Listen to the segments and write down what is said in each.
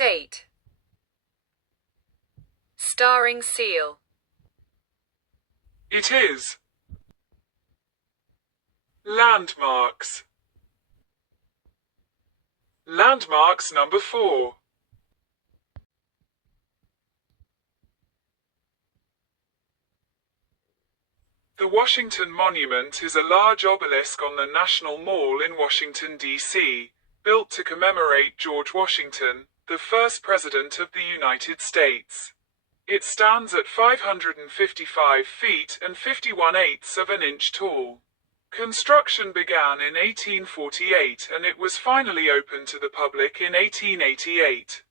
State. Starring seal. It is. Landmarks. Landmarks number 4. The Washington Monument is a large obelisk on the National Mall in Washington, D.C., built to commemorate George Washington, the first President of the United States. It stands at 555 feet and 51/8 of an inch tall. Construction began in 1848 and it was finally opened to the public in 1888.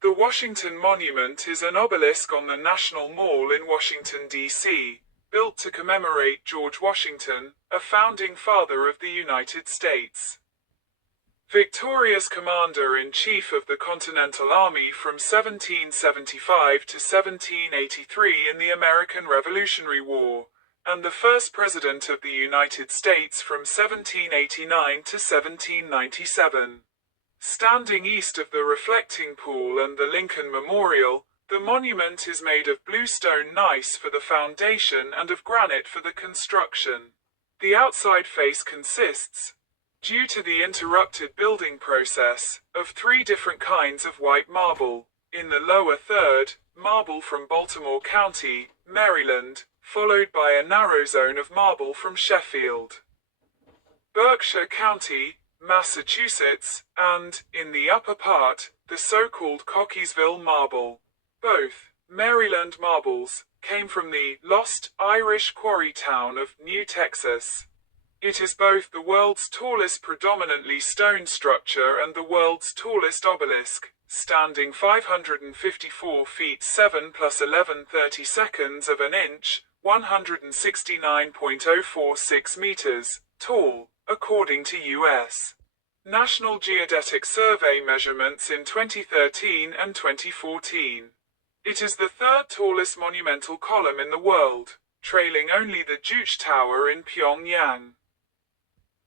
The Washington Monument is an obelisk on the National Mall in Washington, D.C., built to commemorate George Washington, a founding father of the United States. Victorious Commander-in-Chief of the Continental Army from 1775 to 1783 in the American Revolutionary War, and the first President of the United States from 1789 to 1797. Standing east of the reflecting pool and the Lincoln Memorial, the monument is made of bluestone gneiss for the foundation and of granite for the construction. The outside face consists, due to the interrupted building process, of 3 different kinds of white marble. In the lower third, marble from Baltimore County, Maryland, followed by a narrow zone of marble from Sheffield, Berkshire County, Massachusetts, and, in the upper part, the so-called Cockeysville marble. Both Maryland marbles came from the lost Irish quarry town of New Texas. It is both the world's tallest predominantly stone structure and the world's tallest obelisk, standing 554 feet 7 plus 11/32 of an inch, 169.046 meters, tall, according to U.S. National Geodetic Survey measurements in 2013 and 2014. It is the 3rd tallest monumental column in the world, trailing only the Juche Tower in Pyongyang.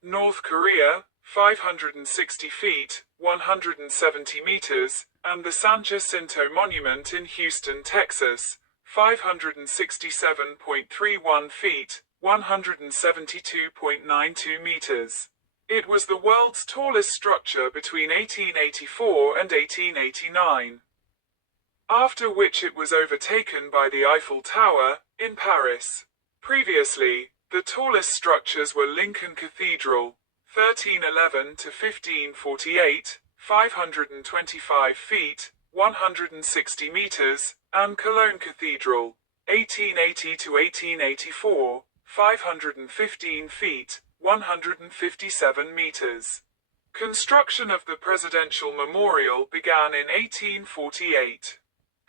North Korea, 560 feet, 170 meters, and the San Jacinto Monument in Houston, Texas, 567.31 feet, 172.92 meters. It was the world's tallest structure between 1884 and 1889. After which it was overtaken by the Eiffel Tower, in Paris. Previously, the tallest structures were Lincoln Cathedral, 1311 to 1548, 525 feet, 160 meters, and Cologne Cathedral, 1880 to 1884, 515 feet, 157 meters. Construction of the Presidential Memorial began in 1848.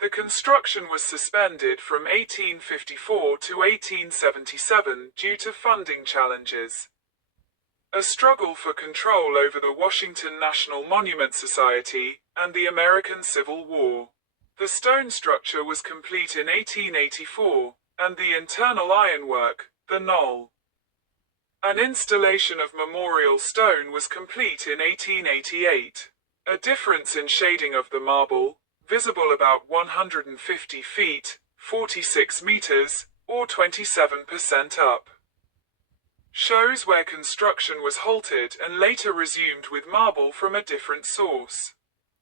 The construction was suspended from 1854 to 1877 due to funding challenges. A struggle for control over the Washington National Monument Society, and the American Civil War. The stone structure was complete in 1884, and the internal ironwork, the knoll. An installation of memorial stone was complete in 1888. A difference in shading of the marble, visible about 150 feet, 46 meters, or 27% up, shows where construction was halted and later resumed with marble from a different source.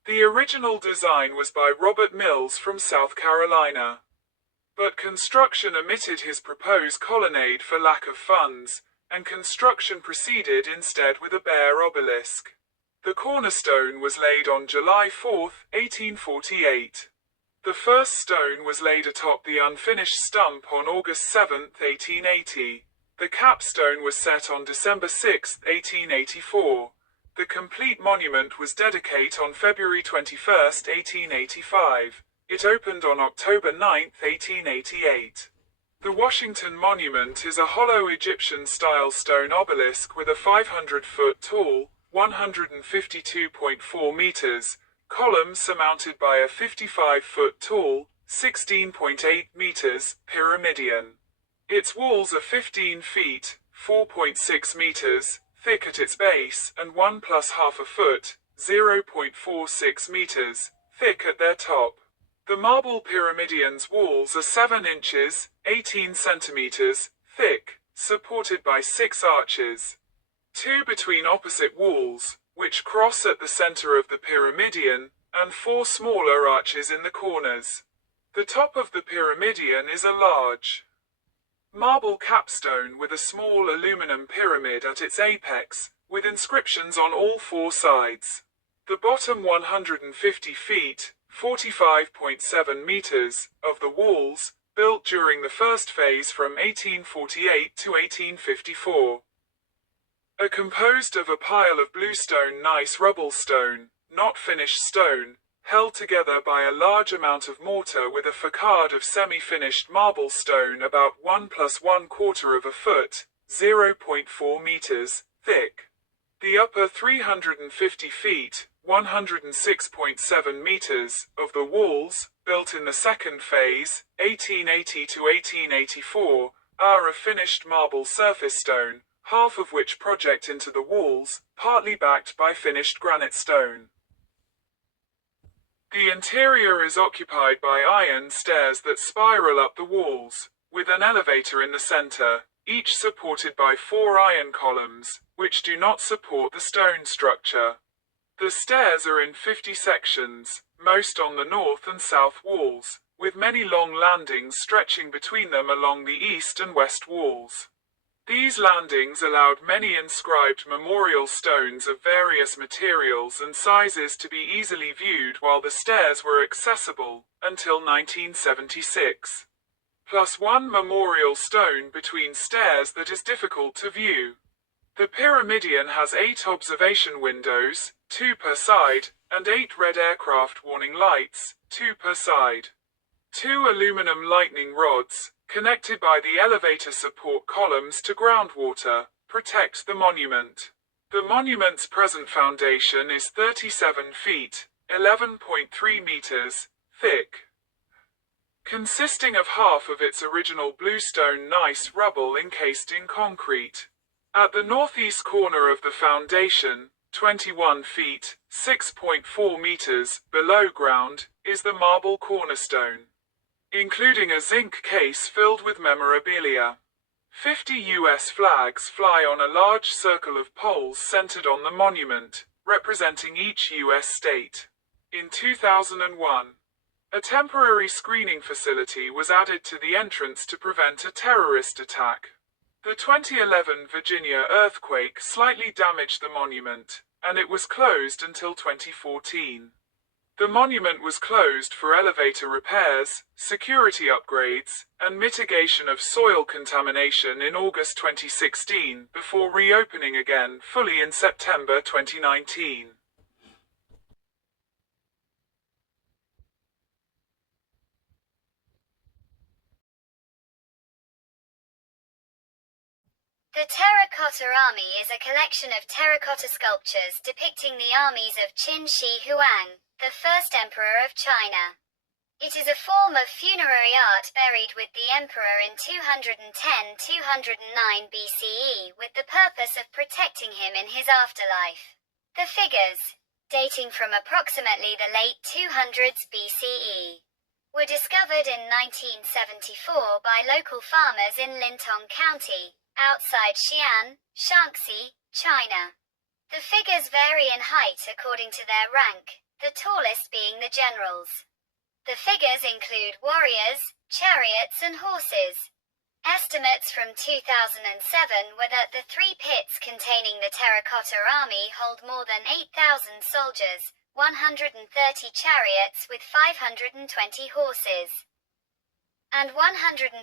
The original design was by Robert Mills from South Carolina, but construction omitted his proposed colonnade for lack of funds, and construction proceeded instead with a bare obelisk. The cornerstone was laid on July 4, 1848. The first stone was laid atop the unfinished stump on August 7, 1880. The capstone was set on December 6, 1884. The complete monument was dedicated on February 21, 1885. It opened on October 9, 1888. The Washington Monument is a hollow Egyptian-style stone obelisk with a 500-foot tall, 152.4 meters, column surmounted by a 55-foot tall, 16.8 meters, pyramidion. Its walls are 15 feet, 4.6 meters, thick at its base, and 1 plus half a foot, 0.46 meters, thick at their top. The marble pyramidion's walls are 7 inches, 18 centimeters, thick, supported by 6 arches. 2 between opposite walls, which cross at the center of the pyramidion, and 4 smaller arches in the corners. The top of the pyramidion is a large marble capstone with a small aluminum pyramid at its apex, with inscriptions on all 4 sides. The bottom 150 feet, 45.7 meters, of the walls, built during the first phase from 1848 to 1854, are composed of a pile of bluestone gneiss rubble stone, not finished stone, held together by a large amount of mortar with a facade of semi-finished marble stone about 1 plus 1/4 of a foot, 0.4 meters, thick. The upper 350 feet, 106.7 meters, of the walls, built in the second phase, 1880 to 1884, are of finished marble surface stone, half of which project into the walls, partly backed by finished granite stone. The interior is occupied by iron stairs that spiral up the walls, with an elevator in the center, each supported by 4 iron columns, which do not support the stone structure. The stairs are in 50 sections, most on the north and south walls, with many long landings stretching between them along the east and west walls. These landings allowed many inscribed memorial stones of various materials and sizes to be easily viewed while the stairs were accessible, until 1976. Plus 1 memorial stone between stairs that is difficult to view. The pyramidion has 8 observation windows, 2 per side, and 8 red aircraft warning lights, 2 per side. 2 aluminum lightning rods, connected by the elevator support columns to groundwater, protect the monument. The monument's present foundation is 37 feet, 11.3 meters, thick, consisting of half of its original bluestone gneiss rubble encased in concrete. At the northeast corner of the foundation, 21 feet, 6.4 meters, below ground, is the marble cornerstone, including a zinc case filled with memorabilia. 50 U.S. flags fly on a large circle of poles centered on the monument, representing each U.S. state. In 2001, a temporary screening facility was added to the entrance to prevent a terrorist attack. The 2011 Virginia earthquake slightly damaged the monument, and it was closed until 2014. The monument was closed for elevator repairs, security upgrades, and mitigation of soil contamination in August 2016, before reopening again fully in September 2019. The Terracotta Army is a collection of terracotta sculptures depicting the armies of Qin Shi Huang, the first emperor of China. It is a form of funerary art buried with the emperor in 210–209 BCE with the purpose of protecting him in his afterlife. The figures, dating from approximately the late 200s BCE, were discovered in 1974 by local farmers in Lintong County, outside Xi'an, Shaanxi, China. The figures vary in height according to their rank, the tallest being the generals. The figures include warriors, chariots and horses. Estimates from 2007 were that the 3 pits containing the Terracotta Army hold more than 8,000 soldiers, 130 chariots with 520 horses, and 150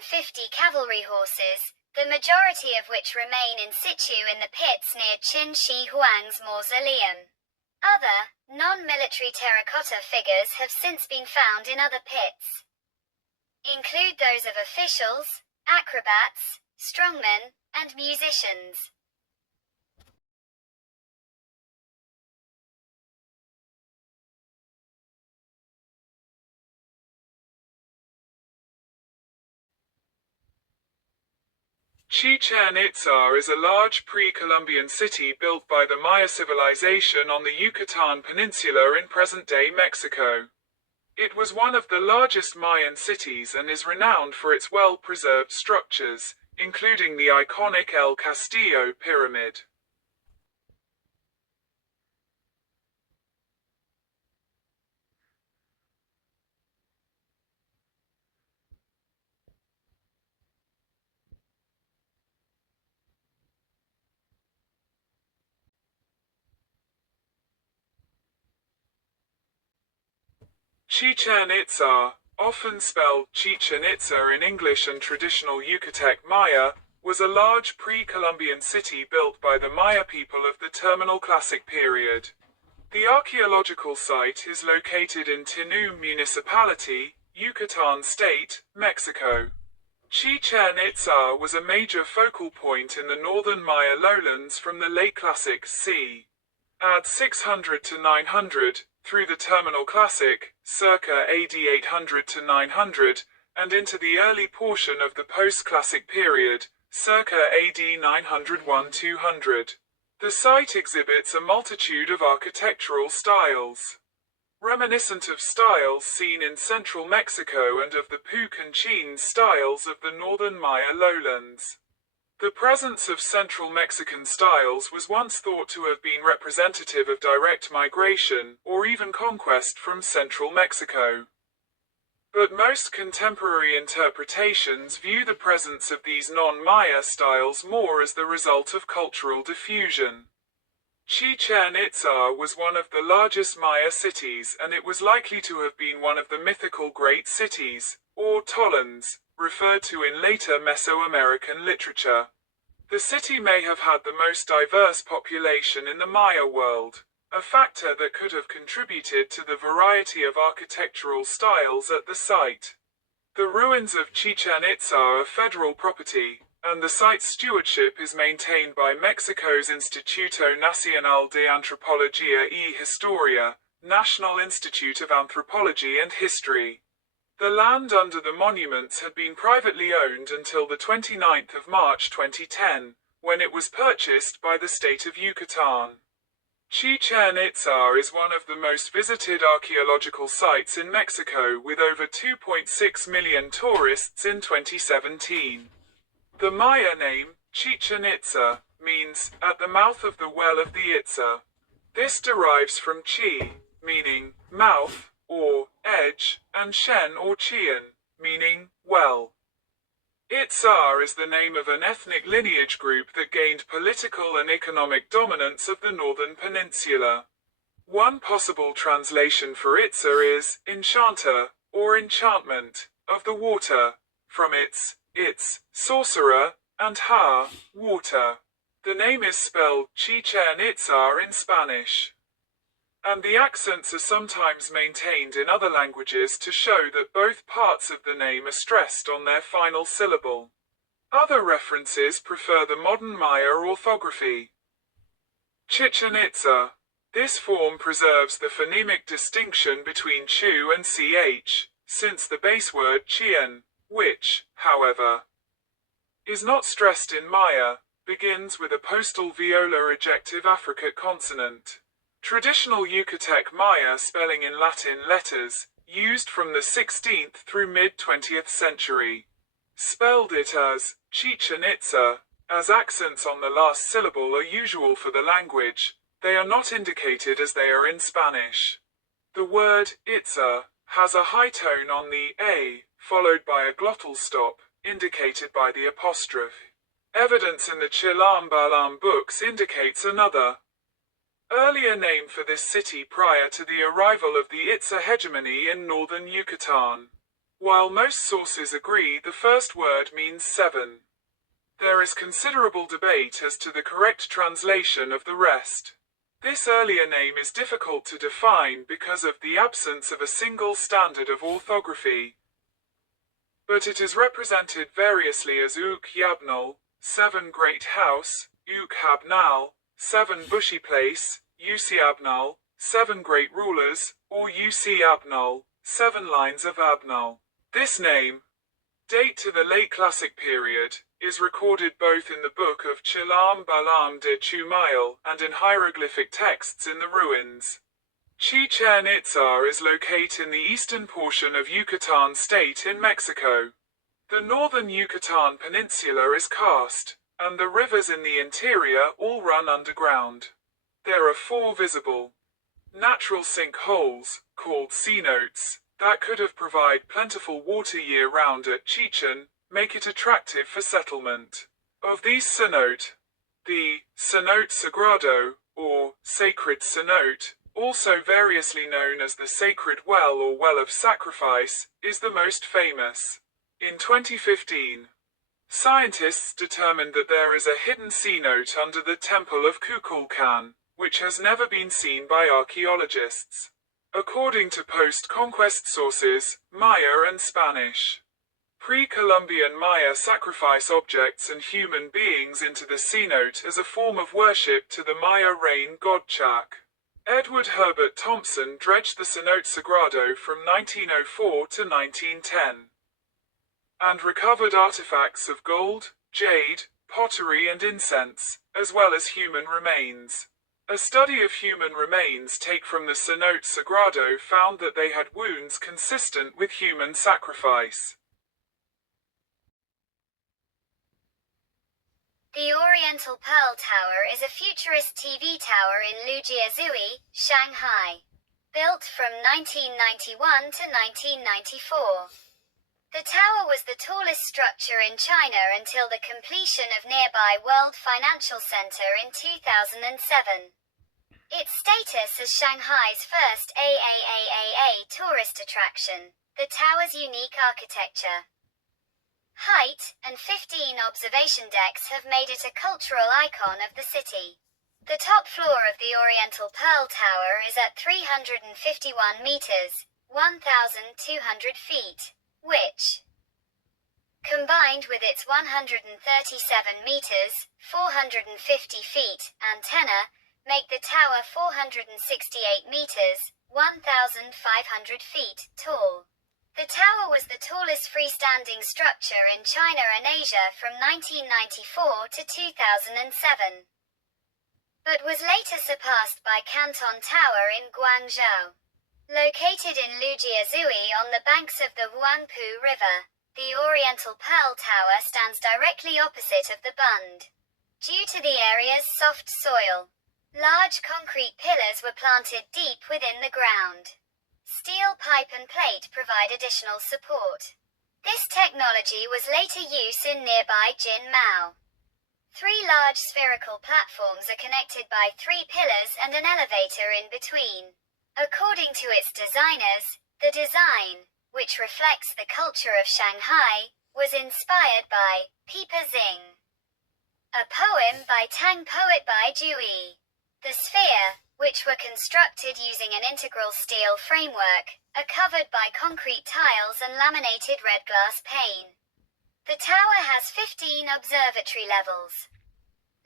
cavalry horses. the majority of which remain in situ in the pits near Qin Shi Huang's mausoleum. Other, non-military terracotta figures have since been found in other pits. Include those of officials, acrobats, strongmen, and musicians. Chichen Itza is a large pre-Columbian city built by the Maya civilization on the Yucatan Peninsula in present-day Mexico. It was one of the largest Mayan cities and is renowned for its well-preserved structures, including the iconic El Castillo pyramid. Chichen Itza, often spelled Chichen Itza in English and traditional Yucatec Maya, was a large pre-Columbian city built by the Maya people of the Terminal Classic period. The archaeological site is located in Tinú Municipality, Yucatan State, Mexico. Chichen Itza was a major focal point in the northern Maya lowlands from the late Classic c. Add 600 to 900, through the Terminal Classic, circa AD 800 to 900, and into the early portion of the post-Classic period, circa AD 901-200. The site exhibits a multitude of architectural styles, reminiscent of styles seen in central Mexico and of the Puc-and-Chin styles of the northern Maya lowlands. The presence of central Mexican styles was once thought to have been representative of direct migration, or even conquest from central Mexico. But most contemporary interpretations view the presence of these non-Maya styles more as the result of cultural diffusion. Chichen Itza was one of the largest Maya cities, and it was likely to have been one of the mythical Great Cities, or Tollens, referred to in later Mesoamerican literature. The city may have had the most diverse population in the Maya world, a factor that could have contributed to the variety of architectural styles at the site. The ruins of Chichen Itza are federal property, and the site's stewardship is maintained by Mexico's Instituto Nacional de Antropología y Historia, National Institute of Anthropology and History. The land under the monuments had been privately owned until the 29th of March 2010, when it was purchased by the state of Yucatan. Chichen Itza is one of the most visited archaeological sites in Mexico, with over 2.6 million tourists in 2017. The Maya name, Chichen Itza, means, at the mouth of the well of the Itza. This derives from chi, meaning, mouth, or edge, and shen or chien, meaning, well. Itza is the name of an ethnic lineage group that gained political and economic dominance of the northern peninsula. One possible translation for Itza is, enchanter, or enchantment, of the water, from its, sorcerer, and water. The name is spelled Chichen Itza in Spanish. And the accents are sometimes maintained in other languages to show that both parts of the name are stressed on their final syllable. Other references prefer the modern Maya orthography. Chichen Itza. This form preserves the phonemic distinction between chu and ch, since the base word chien, which, however, is not stressed in Maya, begins with a postal viola ejective affricate consonant. Traditional Yucatec Maya spelling in Latin letters, used from the 16th through mid-20th century, spelled it as Chichen Itza, as accents on the last syllable are usual for the language. They are not indicated as they are in Spanish. The word Itza has a high tone on the a, followed by a glottal stop, indicated by the apostrophe. Evidence in the Chilam Balam books indicates another earlier name for this city prior to the arrival of the Itza hegemony in northern Yucatan. While most sources agree the first word means 7. There is considerable debate as to the correct translation of the rest. This earlier name is difficult to define because of the absence of a single standard of orthography. But it is represented variously as Uk Yabnal, 7 Great House, Uk Habnal, 7 Bushy Place, UC Abnal, 7 Great Rulers, or UC Abnal, 7 Lines of Abnal. This name, date to the late Classic period, is recorded both in the book of Chilam Balam de Chumayel and in hieroglyphic texts in the ruins. Chichen Itzá is located in the eastern portion of Yucatan State in Mexico. The northern Yucatan Peninsula is karst, and the rivers in the interior all run underground. There are 4 visible natural sinkholes, called cenotes, that could have provided plentiful water year-round at Chichen, make it attractive for settlement. Of these cenote, the Cenote Sagrado, or Sacred Cenote, also variously known as the Sacred Well or Well of Sacrifice, is the most famous. In 2015, scientists determined that there is a hidden cenote under the Temple of Kukulkan, which has never been seen by archaeologists. According to post-conquest sources, Maya and Spanish, pre-Columbian Maya sacrifice objects and human beings into the cenote as a form of worship to the Maya rain god Chak. Edward Herbert Thompson dredged the Cenote Sagrado from 1904 to 1910 and recovered artifacts of gold, jade, pottery and incense, as well as human remains. A study of human remains taken from the Cenote Sagrado found that they had wounds consistent with human sacrifice. The Oriental Pearl Tower is a futurist TV tower in Lujiazui, Shanghai. Built from 1991 to 1994. The tower was the tallest structure in China until the completion of nearby World Financial Center in 2007. Its status as Shanghai's first AAAAA tourist attraction, the tower's unique architecture, height, and 15 observation decks have made it a cultural icon of the city. The top floor of the Oriental Pearl Tower is at 351 meters, 1,200 feet, which, combined with its 137 meters, 450 feet, antenna, make the tower 468 meters, 1,500 feet, tall. The tower was the tallest freestanding structure in China and Asia from 1994 to 2007, but was later surpassed by Canton Tower in Guangzhou. Located in Lujiazui on the banks of the Huangpu River, the Oriental Pearl Tower stands directly opposite of the Bund. Due to the area's soft soil, large concrete pillars were planted deep within the ground. Steel pipe and plate provide additional support. This technology was later used in nearby Jinmao. 3 large spherical platforms are connected by 3 pillars and an elevator in between. According to its designers, the design, which reflects the culture of Shanghai, was inspired by Pipa Xing, a poem by Tang poet Bai Jui. The sphere, which were constructed using an integral steel framework, are covered by concrete tiles and laminated red glass pane. The tower has 15 observatory levels.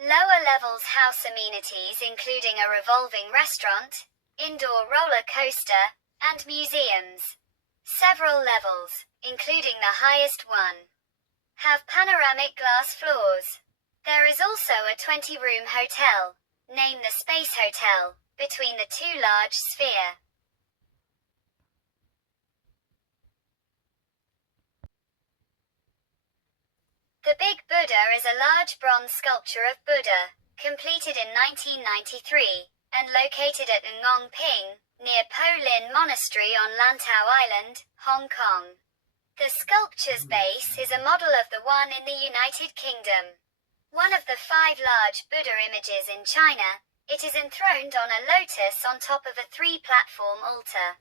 Lower levels house amenities including a revolving restaurant, indoor roller coaster, and museums. Several levels, including the highest one, have panoramic glass floors. There is also a 20-room hotel, named the Space Hotel, between the 2 large sphere. The Big Buddha is a large bronze sculpture of Buddha, completed in 1993, and located at Ngongping, near Po Lin Monastery on Lantau Island, Hong Kong. The sculpture's base is a model of the one in the United Kingdom. One of the 5 large Buddha images in China, it is enthroned on a lotus on top of a 3-platform altar.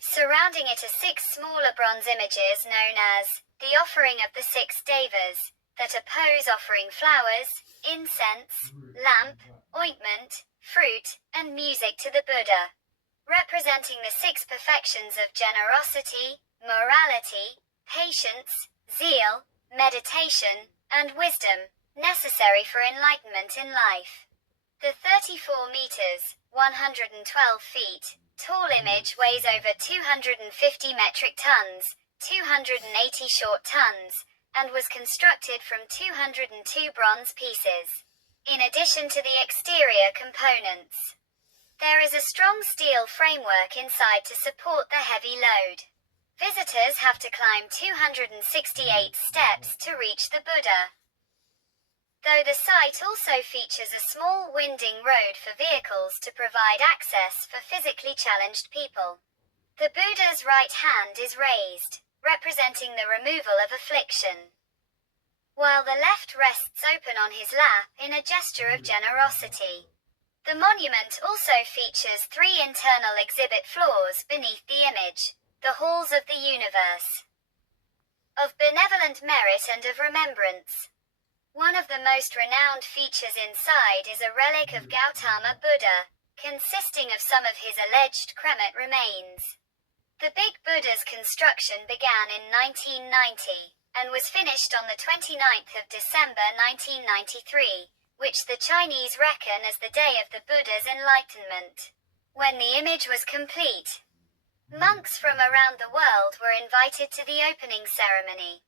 Surrounding it are 6 smaller bronze images known as the Offering of the 6 Devas, that a pose offering flowers, incense, lamp, ointment, fruit, and music to the Buddha, representing the six perfections of generosity, morality, patience, zeal, meditation, and wisdom, necessary for enlightenment in life. The 34 meters, 112 feet, tall image weighs over 250 metric tons, 280 short tons, and was constructed from 202 bronze pieces. In addition to the exterior components, there is a strong steel framework inside to support the heavy load. Visitors have to climb 268 steps to reach the Buddha. Though the site also features a small winding road for vehicles to provide access for physically challenged people. The Buddha's right hand is raised, representing the removal of affliction, while the left rests open on his lap in a gesture of generosity. The monument also features 3 internal exhibit floors beneath the image, the halls of the universe, of benevolent merit and of remembrance. One of the most renowned features inside is a relic of Gautama Buddha, consisting of some of his alleged cremate remains. The Big Buddha's construction began in 1990, and was finished on the 29th of December 1993, which the Chinese reckon as the day of the Buddha's enlightenment. When the image was complete, monks from around the world were invited to the opening ceremony.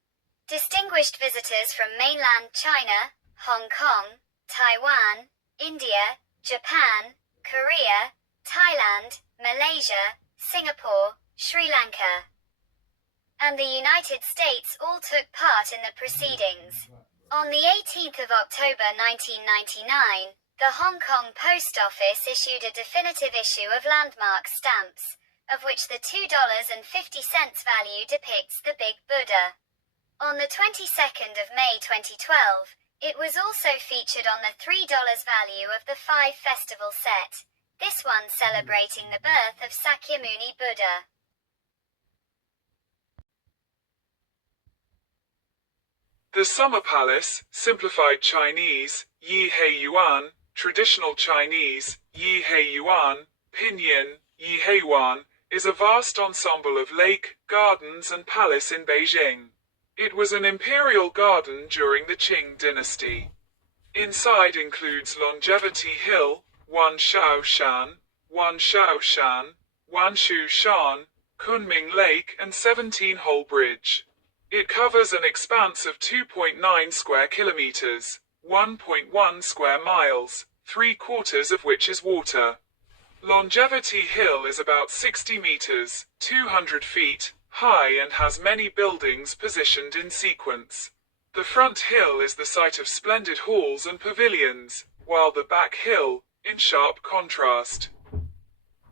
Distinguished visitors from mainland China, Hong Kong, Taiwan, India, Japan, Korea, Thailand, Malaysia, Singapore, Sri Lanka, and the United States all took part in the proceedings. On the 18th of October 1999, the Hong Kong Post Office issued a definitive issue of landmark stamps, of which the $2.50 value depicts the Big Buddha. On the 22nd of May 2012, it was also featured on the $3 value of the 5 festival set, this one celebrating the birth of Sakyamuni Buddha. The Summer Palace, simplified Chinese, Yi Hei Yuan, traditional Chinese, Yi Hei Yuan, pinyin, Yi Hei Wan, is a vast ensemble of lake, gardens and palace in Beijing. It was an imperial garden during the Qing dynasty. Inside includes Longevity Hill, Wan Shao Shan, Wan Shao Shan, Wan Shu Shan, Kunming Lake and 17-hole bridge. It covers an expanse of 2.9 square kilometers, 1.1 square miles, 3/4 of which is water. Longevity Hill is about 60 meters, 200 feet, high and has many buildings positioned in sequence. The front hill is the site of splendid halls and pavilions, while the back hill, in sharp contrast,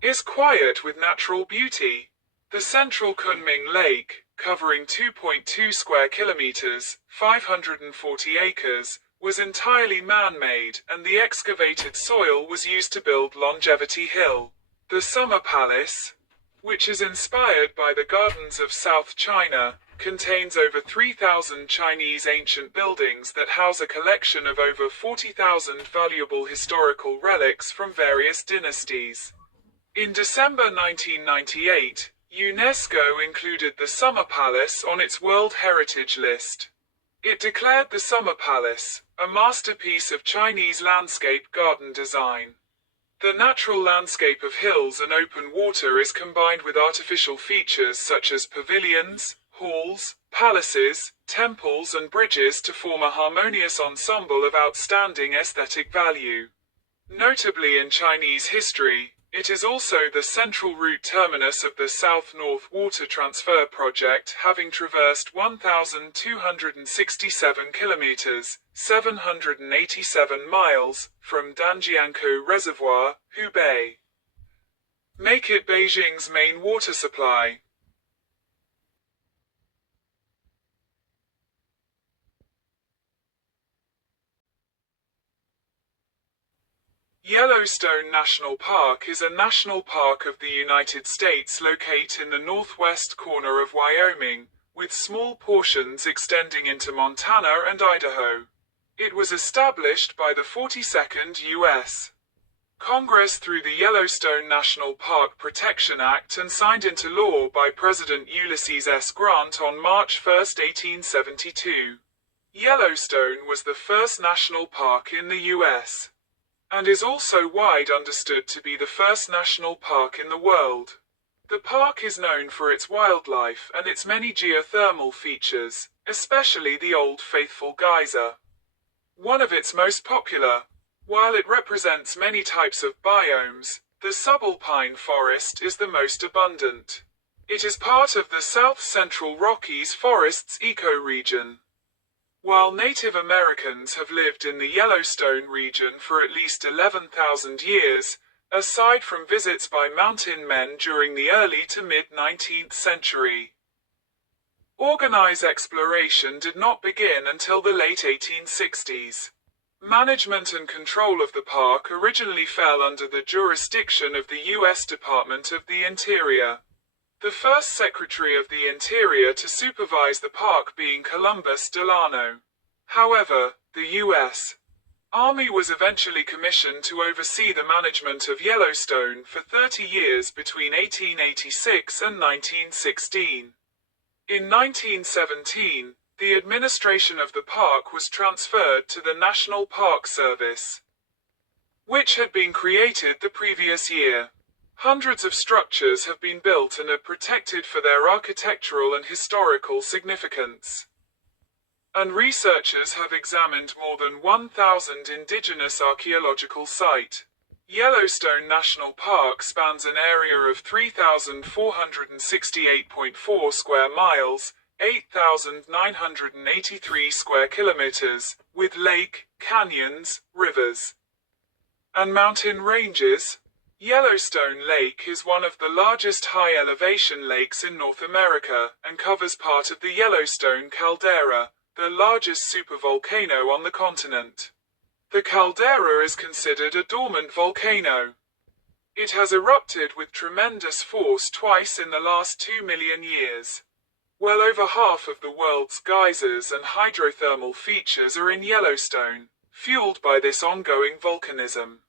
is quiet with natural beauty. The central Kunming Lake, covering 2.2 square kilometers, 540 acres, was entirely man-made, and the excavated soil was used to build Longevity Hill. The Summer Palace, which is inspired by the gardens of South China, contains over 3,000 Chinese ancient buildings that house a collection of over 40,000 valuable historical relics from various dynasties. In December 1998, UNESCO included the Summer Palace on its World Heritage List. It declared the Summer Palace a masterpiece of Chinese landscape garden design. The natural landscape of hills and open water is combined with artificial features such as pavilions, halls, palaces, temples and bridges to form a harmonious ensemble of outstanding aesthetic value. Notably in Chinese history, it is also the central route terminus of the South-North Water Transfer Project, having traversed 1,267 kilometers, 787 miles, from Danjiankou Reservoir, Hubei. Make it Beijing's main water supply. Yellowstone National Park is a national park of the United States located in the northwest corner of Wyoming, with small portions extending into Montana and Idaho. It was established by the 42nd U.S. Congress through the Yellowstone National Park Protection Act and signed into law by President Ulysses S. Grant on March 1, 1872. Yellowstone was the first national park in the U.S. and is also wide understood to be the first national park in the world. The park is known for its wildlife and its many geothermal features, especially the Old Faithful Geyser. One of its most popular. While it represents many types of biomes, the subalpine forest is the most abundant. It is part of the South Central Rockies forests ecoregion. While Native Americans have lived in the Yellowstone region for at least 11,000 years, aside from visits by mountain men during the early to mid-19th century, organized exploration did not begin until the late 1860s. Management and control of the park originally fell under the jurisdiction of the U.S. Department of the Interior. The first Secretary of the Interior to supervise the park being Columbus Delano. However, the U.S. Army was eventually commissioned to oversee the management of Yellowstone for 30 years between 1886 and 1916. In 1917, the administration of the park was transferred to the National Park Service, which had been created the previous year. Hundreds of structures have been built and are protected for their architectural and historical significance. And researchers have examined more than 1,000 indigenous archaeological sites. Yellowstone National Park spans an area of 3,468.4 square miles, 8,983 square kilometers, with lake, canyons, rivers, and mountain ranges. Yellowstone Lake is one of the largest high-elevation lakes in North America, and covers part of the Yellowstone caldera, the largest supervolcano on the continent. The caldera is considered a dormant volcano. It has erupted with tremendous force twice in the last 2 million years. Well over half of the world's geysers and hydrothermal features are in Yellowstone, fueled by this ongoing volcanism.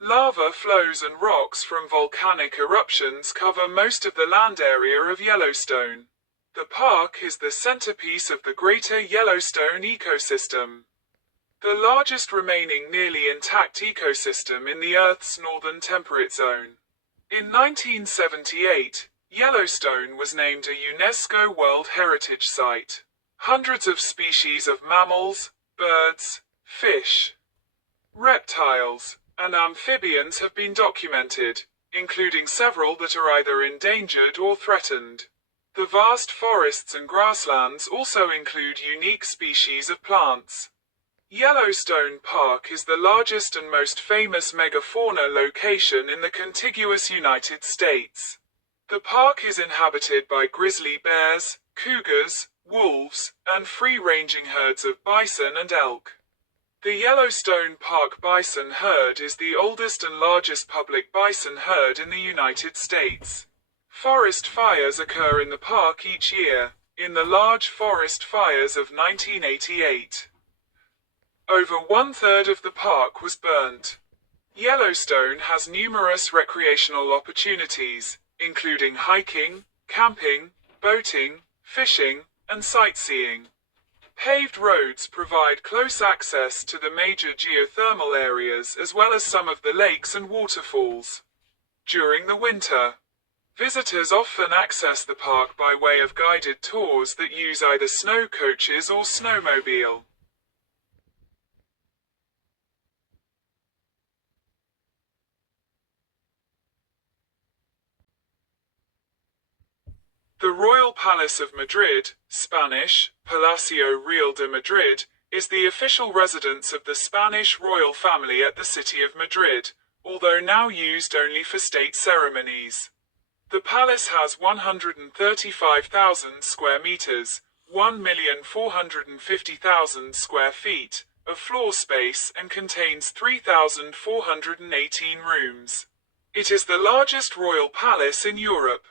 Lava flows and rocks from volcanic eruptions cover most of the land area of Yellowstone. The park is the centerpiece of the greater Yellowstone ecosystem, the largest remaining nearly intact ecosystem in the Earth's northern temperate zone. In 1978, Yellowstone was named a UNESCO World Heritage Site. Hundreds of species of mammals, birds, fish, reptiles, and amphibians have been documented, including several that are either endangered or threatened. The vast forests and grasslands also include unique species of plants. Yellowstone Park is the largest and most famous megafauna location in the contiguous United States. The park is inhabited by grizzly bears, cougars, wolves, and free-ranging herds of bison and elk. The Yellowstone Park bison herd is the oldest and largest public bison herd in the United States. Forest fires occur in the park each year. In the large forest fires of 1988, over 1/3 of the park was burnt. Yellowstone has numerous recreational opportunities, including hiking, camping, boating, fishing, and sightseeing. Paved roads provide close access to the major geothermal areas as well as some of the lakes and waterfalls. During the winter, visitors often access the park by way of guided tours that use either snow coaches or snowmobile. The Royal Palace of Madrid, Spanish, Palacio Real de Madrid, is the official residence of the Spanish royal family at the city of Madrid, although now used only for state ceremonies. The palace has 135,000 square meters, 1,450,000 square feet, of floor space and contains 3,418 rooms. It is the largest royal palace in Europe.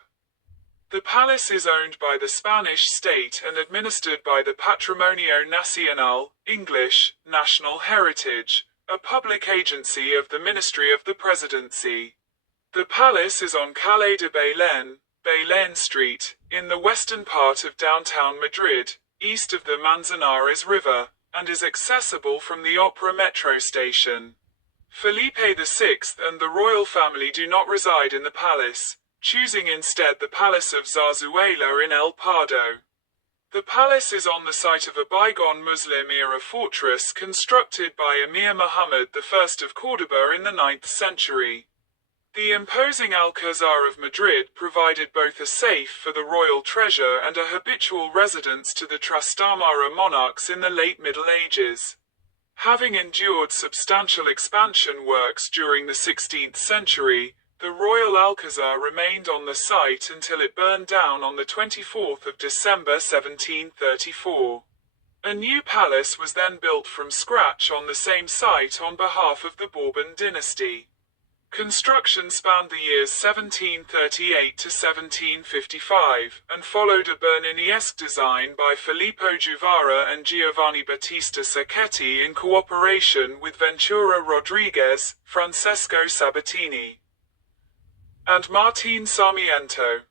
The palace is owned by the Spanish state and administered by the Patrimonio Nacional, English, National Heritage, a public agency of the Ministry of the Presidency. The palace is on Calle de Belén Street, in the western part of downtown Madrid, east of the Manzanares River, and is accessible from the Opera metro station. Felipe VI and the royal family do not reside in the palace, choosing instead the Palace of Zarzuela in El Pardo. The palace is on the site of a bygone Muslim-era fortress constructed by Emir Muhammad I of Córdoba in the 9th century. The imposing Alcázar of Madrid provided both a safe for the royal treasure and a habitual residence to the Trastamara monarchs in the late Middle Ages. Having endured substantial expansion works during the 16th century, the Royal Alcázar remained on the site until it burned down on the 24th of December 1734. A new palace was then built from scratch on the same site on behalf of the Bourbon dynasty. Construction spanned the years 1738 to 1755, and followed a Bernini-esque design by Filippo Juvara and Giovanni Battista Sacchetti in cooperation with Ventura Rodriguez, Francesco Sabatini, and Martin Sarmiento.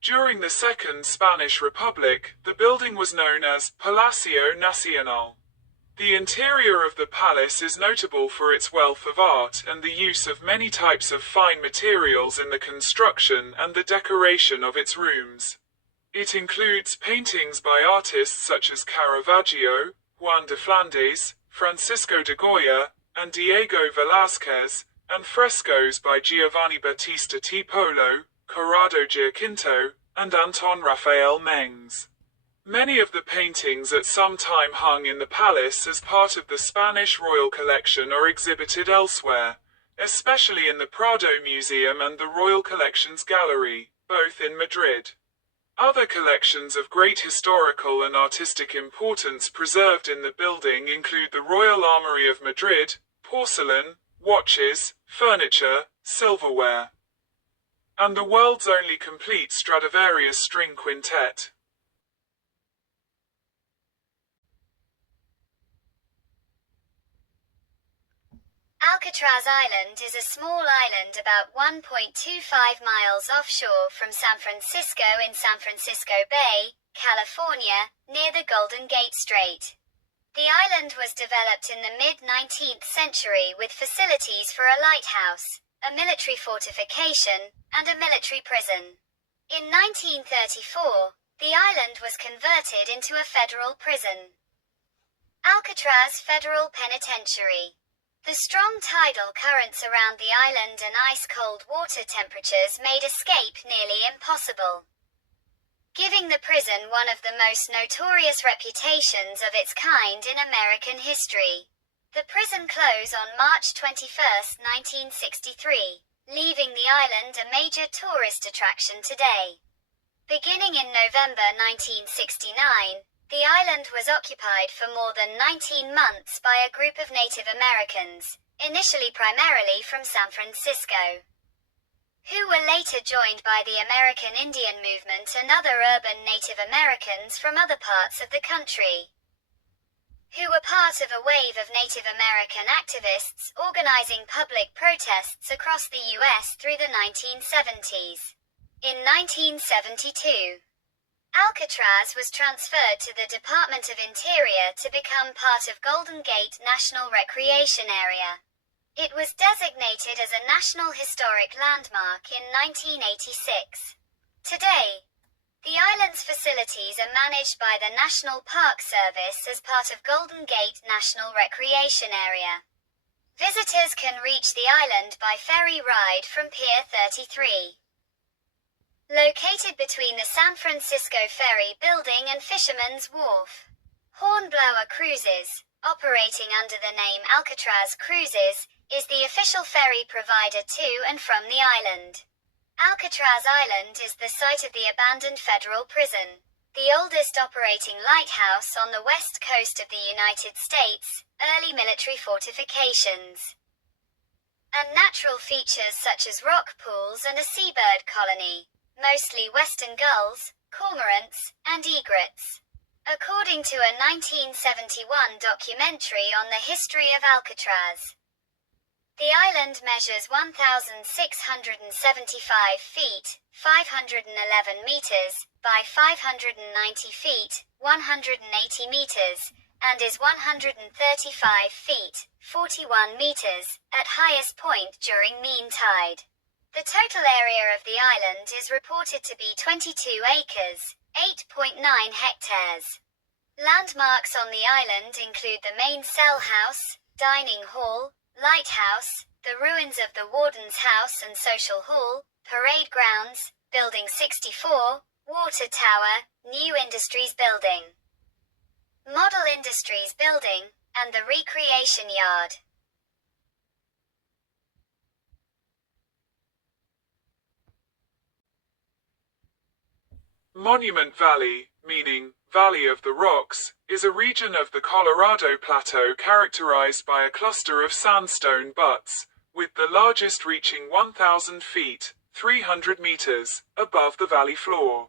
During the Second Spanish Republic, the building was known as Palacio Nacional. The interior of the palace is notable for its wealth of art and the use of many types of fine materials in the construction and the decoration of its rooms. It includes paintings by artists such as Caravaggio, Juan de Flandes, Francisco de Goya, and Diego Velázquez, and frescoes by Giovanni Battista Tiepolo, Corrado Giacinto, and Anton Raphael Mengs. Many of the paintings at some time hung in the palace as part of the Spanish royal collection or exhibited elsewhere, especially in the Prado Museum and the Royal Collections Gallery, both in Madrid. Other collections of great historical and artistic importance preserved in the building include the Royal Armoury of Madrid, porcelain, watches, furniture, silverware, and the world's only complete Stradivarius string quintet. Alcatraz Island is a small island about 1.25 miles offshore from San Francisco in San Francisco Bay, California, near the Golden Gate Strait. The island was developed in the mid-19th century with facilities for a lighthouse, a military fortification, and a military prison. In 1934, the island was converted into a federal prison. Alcatraz Federal Penitentiary. The strong tidal currents around the island and ice-cold water temperatures made escape nearly impossible, giving the prison one of the most notorious reputations of its kind in American history. The prison closed on March 21, 1963, leaving the island a major tourist attraction today. Beginning in November 1969, the island was occupied for more than 19 months by a group of Native Americans, initially primarily from San Francisco, who were later joined by the American Indian movement and other urban Native Americans from other parts of the country, who were part of a wave of Native American activists organizing public protests across the U.S. through the 1970s. In 1972, Alcatraz was transferred to the Department of Interior to become part of Golden Gate National Recreation Area. It was designated as a National Historic Landmark in 1986. Today, the island's facilities are managed by the National Park Service as part of Golden Gate National Recreation Area. Visitors can reach the island by ferry ride from Pier 33. Located between the San Francisco Ferry Building and Fisherman's Wharf. Hornblower Cruises, operating under the name Alcatraz Cruises, is the official ferry provider to and from the island. Alcatraz Island is the site of the abandoned federal prison, the oldest operating lighthouse on the west coast of the United States, early military fortifications, and natural features such as rock pools and a seabird colony. mostly western gulls, cormorants, and egrets. According to a 1971 documentary on the history of Alcatraz, the island measures 1,675 feet, 511 meters, by 590 feet, 180 meters, and is 135 feet, 41 meters, at highest point during mean tide. The total area of the island is reported to be 22 acres, 8.9 hectares. Landmarks on the island include the main cell house, dining hall, lighthouse, the ruins of the warden's house and social hall, parade grounds, building 64, water tower, new industries building, model industries building, and the recreation yard. Monument Valley, meaning Valley of the Rocks, is a region of the Colorado Plateau characterized by a cluster of sandstone buttes, with the largest reaching 1,000 feet, 300 meters, above the valley floor.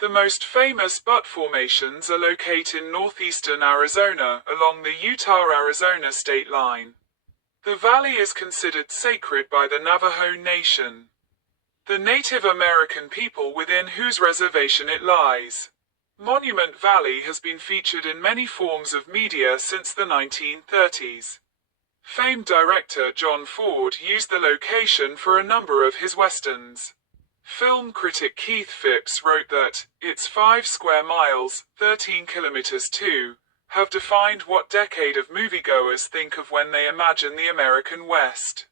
The most famous butte formations are located in northeastern Arizona along the Utah-Arizona state line. The valley is considered sacred by the Navajo Nation, the Native American people within whose reservation it lies. Monument Valley has been featured in many forms of media since the 1930s. Famed director John Ford used the location for a number of his westerns. Film critic Keith Phipps wrote that, "Its 5 square miles, 13 kilometers too, have defined what decade of moviegoers think of when they imagine the American West."